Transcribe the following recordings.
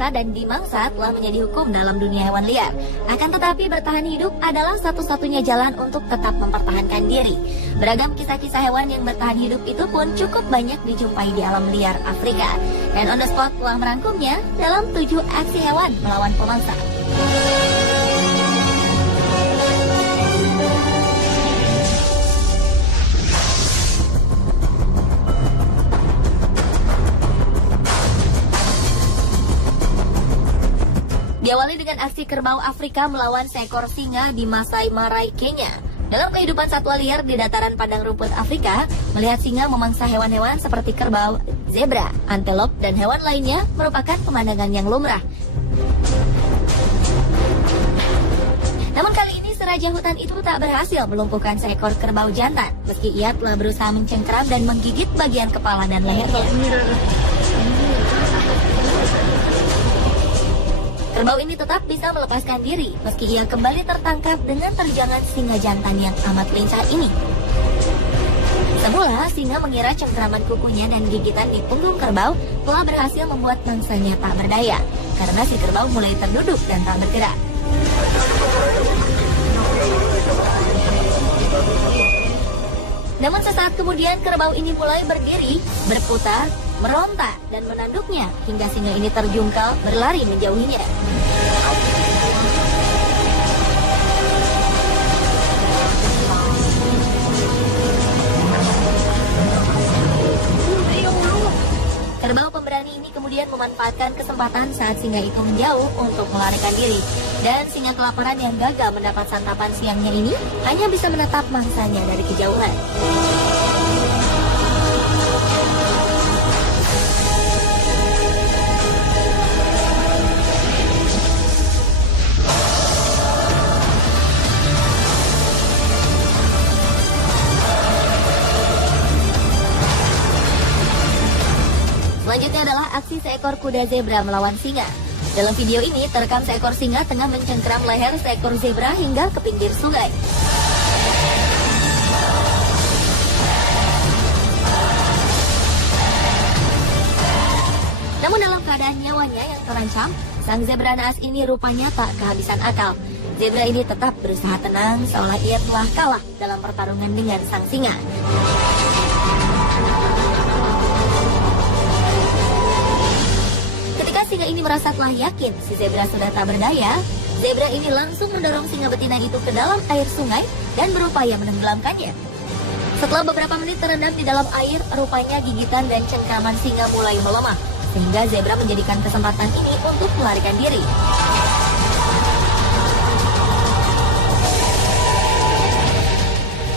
menyiksa dan dimangsa telah menjadi hukum dalam dunia hewan liar. Akan tetapi bertahan hidup adalah satu-satunya jalan untuk tetap mempertahankan diri. Beragam kisah-kisah hewan yang bertahan hidup itu pun cukup banyak dijumpai di alam liar Afrika. Dan On The Spot telah merangkumnya dalam 7 aksi hewan melawan pemangsa. Diawali dengan aksi kerbau Afrika melawan seekor singa di Masai Marai, Kenya. Dalam kehidupan satwa liar di dataran padang rumput Afrika, melihat singa memangsa hewan-hewan seperti kerbau, zebra, antelop, dan hewan lainnya merupakan pemandangan yang lumrah. Namun kali ini raja hutan itu tak berhasil melumpuhkan seekor kerbau jantan, meski ia telah berusaha mencengkeram dan menggigit bagian kepala dan lehernya. Kerbau ini tetap bisa melepaskan diri, meski ia kembali tertangkap dengan terjangan singa jantan yang amat lincah ini. Semula, singa mengira cengkeraman kukunya dan gigitan di punggung kerbau telah berhasil membuat mangsanya tak berdaya, karena si kerbau mulai terduduk dan tak bergerak. Namun sesaat kemudian kerbau ini mulai berdiri, berputar, meronta, dan menanduknya hingga singa ini terjungkal berlari menjauhinya. Kerbau pemberani ini kemudian memanfaatkan kesempatan saat singa itu menjauh untuk melarikan diri. Dan singa kelaparan yang gagal mendapat santapan siangnya ini hanya bisa menatap mangsanya dari kejauhan. Selanjutnya adalah aksi seekor kuda zebra melawan singa. Dalam video ini terekam seekor singa tengah mencengkeram leher seekor zebra hingga ke pinggir sungai. Namun dalam keadaan nyawanya yang terancam, sang zebra naas ini rupanya tak kehabisan akal. Zebra ini tetap berusaha tenang seolah ia telah kalah dalam pertarungan dengan sang singa. Ketika singa ini merasa telah yakin si zebra sudah tak berdaya, zebra ini langsung mendorong singa betina itu ke dalam air sungai dan berupaya menenggelamkannya. Setelah beberapa menit terendam di dalam air, rupanya gigitan dan cengkraman singa mulai melemah, sehingga zebra menjadikan kesempatan ini untuk melarikan diri.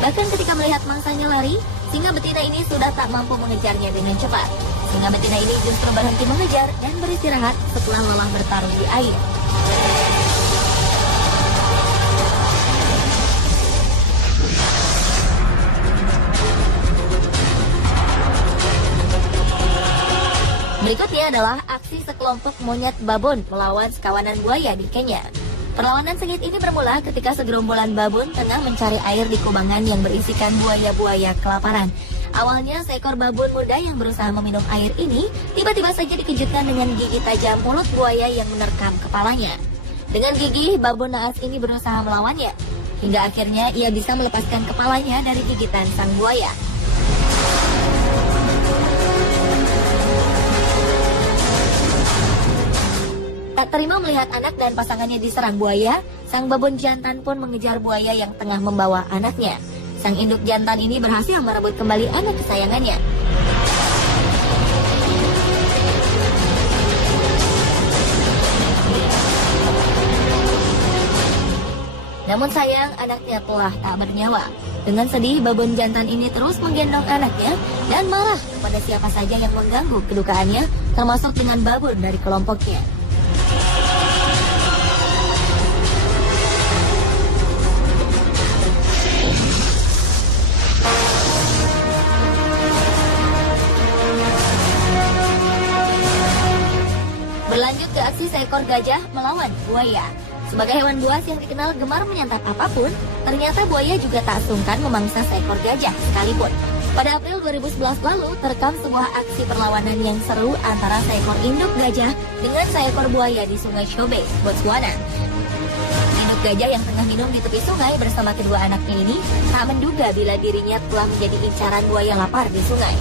Bahkan ketika melihat mangsanya lari, singa betina ini sudah tak mampu mengejarnya dengan cepat. Singa betina ini justru berhenti mengejar dan beristirahat setelah lelah bertarung di air. Berikutnya adalah aksi sekelompok monyet babon melawan sekawanan buaya di Kenya. Perlawanan sengit ini bermula ketika segerombolan babon tengah mencari air di kubangan yang berisikan buaya-buaya kelaparan. Awalnya seekor babon muda yang berusaha meminum air ini tiba-tiba saja dikejutkan dengan gigi tajam mulut buaya yang menerkam kepalanya. Dengan gigih, babon naas ini berusaha melawannya, hingga akhirnya ia bisa melepaskan kepalanya dari gigitan sang buaya. Tak terima melihat anak dan pasangannya diserang buaya, sang babon jantan pun mengejar buaya yang tengah membawa anaknya. Sang induk jantan ini berhasil merebut kembali anak kesayangannya. Namun sayang, anaknya telah tak bernyawa. Dengan sedih, babon jantan ini terus menggendong anaknya dan marah kepada siapa saja yang mengganggu kedukaannya, termasuk dengan babon dari kelompoknya. Berlanjut ke aksi seekor gajah melawan buaya. Sebagai hewan buas yang dikenal gemar menyantap apapun, ternyata buaya juga tak sungkan memangsa seekor gajah sekalipun. Pada April 2011 lalu, terekam sebuah aksi perlawanan yang seru antara seekor induk gajah dengan seekor buaya di Sungai Chobe, Botswana. Induk gajah yang tengah minum di tepi sungai bersama kedua anaknya ini tak menduga bila dirinya telah menjadi incaran buaya lapar di sungai.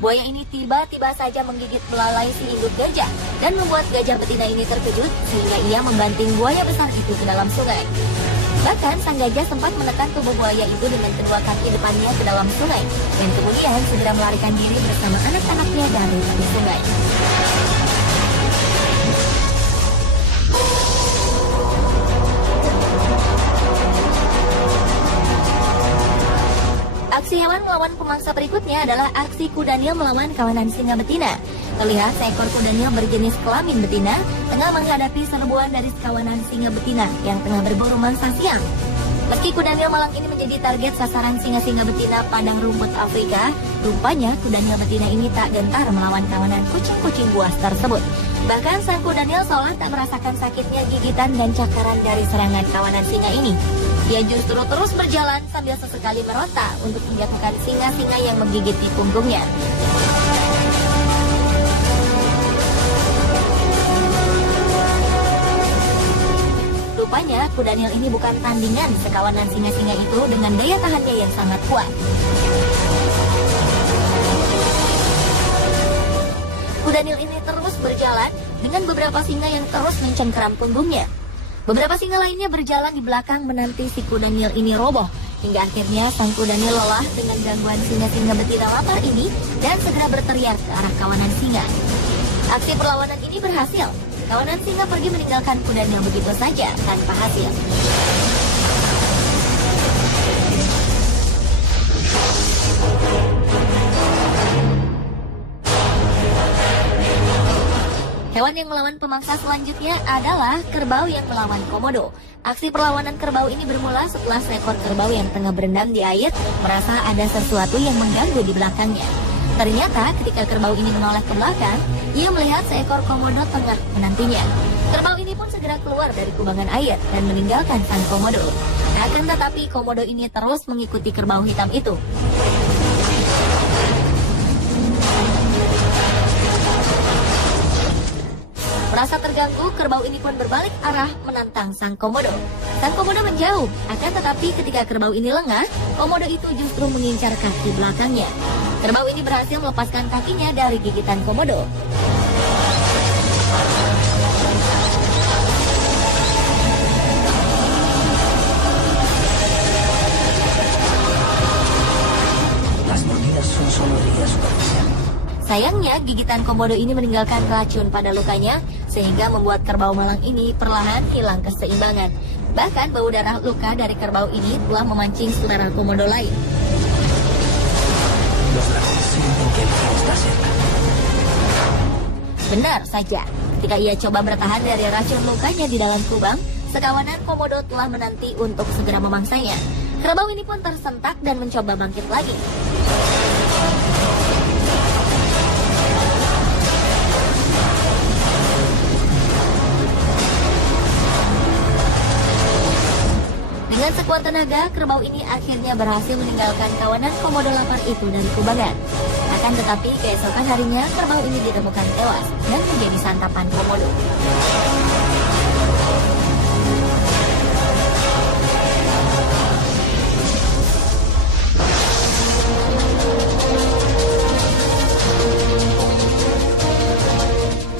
Buaya ini tiba-tiba saja menggigit belalai si induk gajah dan membuat gajah betina ini terkejut sehingga ia membanting buaya besar itu ke dalam sungai. Bahkan sang gajah sempat menekan tubuh buaya itu dengan kedua kaki depannya ke dalam sungai dan kemudian segera melarikan diri bersama anak-anaknya dari tepi sungai. Aksi hewan melawan pemangsa berikutnya adalah aksi kuda Nil melawan kawanan singa betina. Terlihat seekor kuda Nil berjenis kelamin betina tengah menghadapi serbuan dari kawanan singa betina yang tengah berburu mangsa siang. Meski kuda Nil malang ini menjadi target sasaran singa-singa betina padang rumput Afrika, rupanya kuda Nil betina ini tak gentar melawan kawanan kucing-kucing buas tersebut. Bahkan sang kuda Nil seolah tak merasakan sakitnya gigitan dan cakaran dari serangan kawanan singa ini. Ia justru terus berjalan sambil sesekali meronta untuk menjatuhkan singa-singa yang menggigit di punggungnya. Rupanya kuda Nil ini bukan tandingan sekawanan singa-singa itu dengan daya tahannya yang sangat kuat. Kuda Nil ini terus berjalan dengan beberapa singa yang terus mencengkeram punggungnya. Beberapa singa lainnya berjalan di belakang menanti si kuda Nil ini roboh. Hingga akhirnya sang kuda Nil lelah dengan gangguan singa-singa betina lapar ini dan segera berteriak ke arah kawanan singa. Aksi perlawanan ini berhasil. Kawanan singa pergi meninggalkan kuda Nil begitu saja tanpa hasil. Hewan yang melawan pemangsa selanjutnya adalah kerbau yang melawan komodo. Aksi perlawanan kerbau ini bermula setelah seekor kerbau yang tengah berendam di air merasa ada sesuatu yang mengganggu di belakangnya. Ternyata ketika kerbau ini menoleh ke belakang, ia melihat seekor komodo tengah menantinya. Kerbau ini pun segera keluar dari kubangan air dan meninggalkan sang komodo. Akan tetapi komodo ini terus mengikuti kerbau hitam itu. Merasa terganggu, kerbau ini pun berbalik arah menantang sang komodo. Sang komodo menjauh, akan tetapi ketika kerbau ini lengah, komodo itu justru mengincar kaki belakangnya. Kerbau ini berhasil melepaskan kakinya dari gigitan komodo. Las mordidas son solo heridas superficiales. Sayangnya, gigitan komodo ini meninggalkan racun pada lukanya, sehingga membuat kerbau malang ini perlahan hilang keseimbangan. Bahkan bau darah luka dari kerbau ini telah memancing selera komodo lain. Los dragones sienten que el fin está cerca. Benar saja, ketika ia coba bertahan dari racun lukanya di dalam kubang, sekawanan komodo telah menanti untuk segera memangsanya. Kerbau ini pun tersentak dan mencoba bangkit lagi. Dengan sekuat tenaga, kerbau ini akhirnya berhasil meninggalkan kawanan komodo lapar itu dari kubangan. Akan tetapi, keesokan harinya, kerbau ini ditemukan tewas dan menjadi santapan komodo.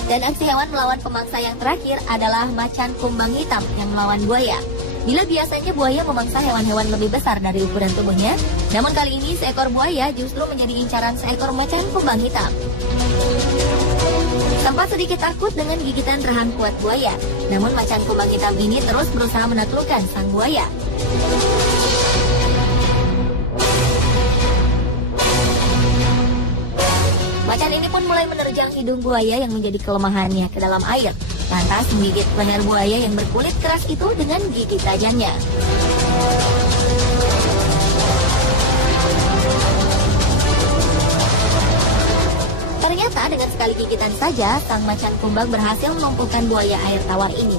Dan aksi hewan melawan pemangsa yang terakhir adalah macan kumbang hitam yang melawan buaya. Bila biasanya buaya memangsa hewan-hewan lebih besar dari ukuran tubuhnya, namun kali ini seekor buaya justru menjadi incaran seekor macan kumbang hitam. Sempat sedikit takut dengan gigitan rahang kuat buaya, namun macan kumbang hitam ini terus berusaha menaklukkan sang buaya. Macan ini pun mulai menerjang hidung buaya yang menjadi kelemahannya ke dalam air. Lantas menggigit leher buaya yang berkulit keras itu dengan gigi tajamnya. Ternyata dengan sekali gigitan saja, sang macan kumbang berhasil melumpuhkan buaya air tawar ini.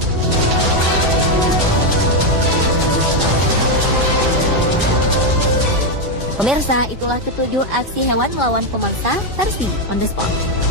Pemirsa, itulah ketujuh aksi hewan melawan pemangsa versi On The Spot.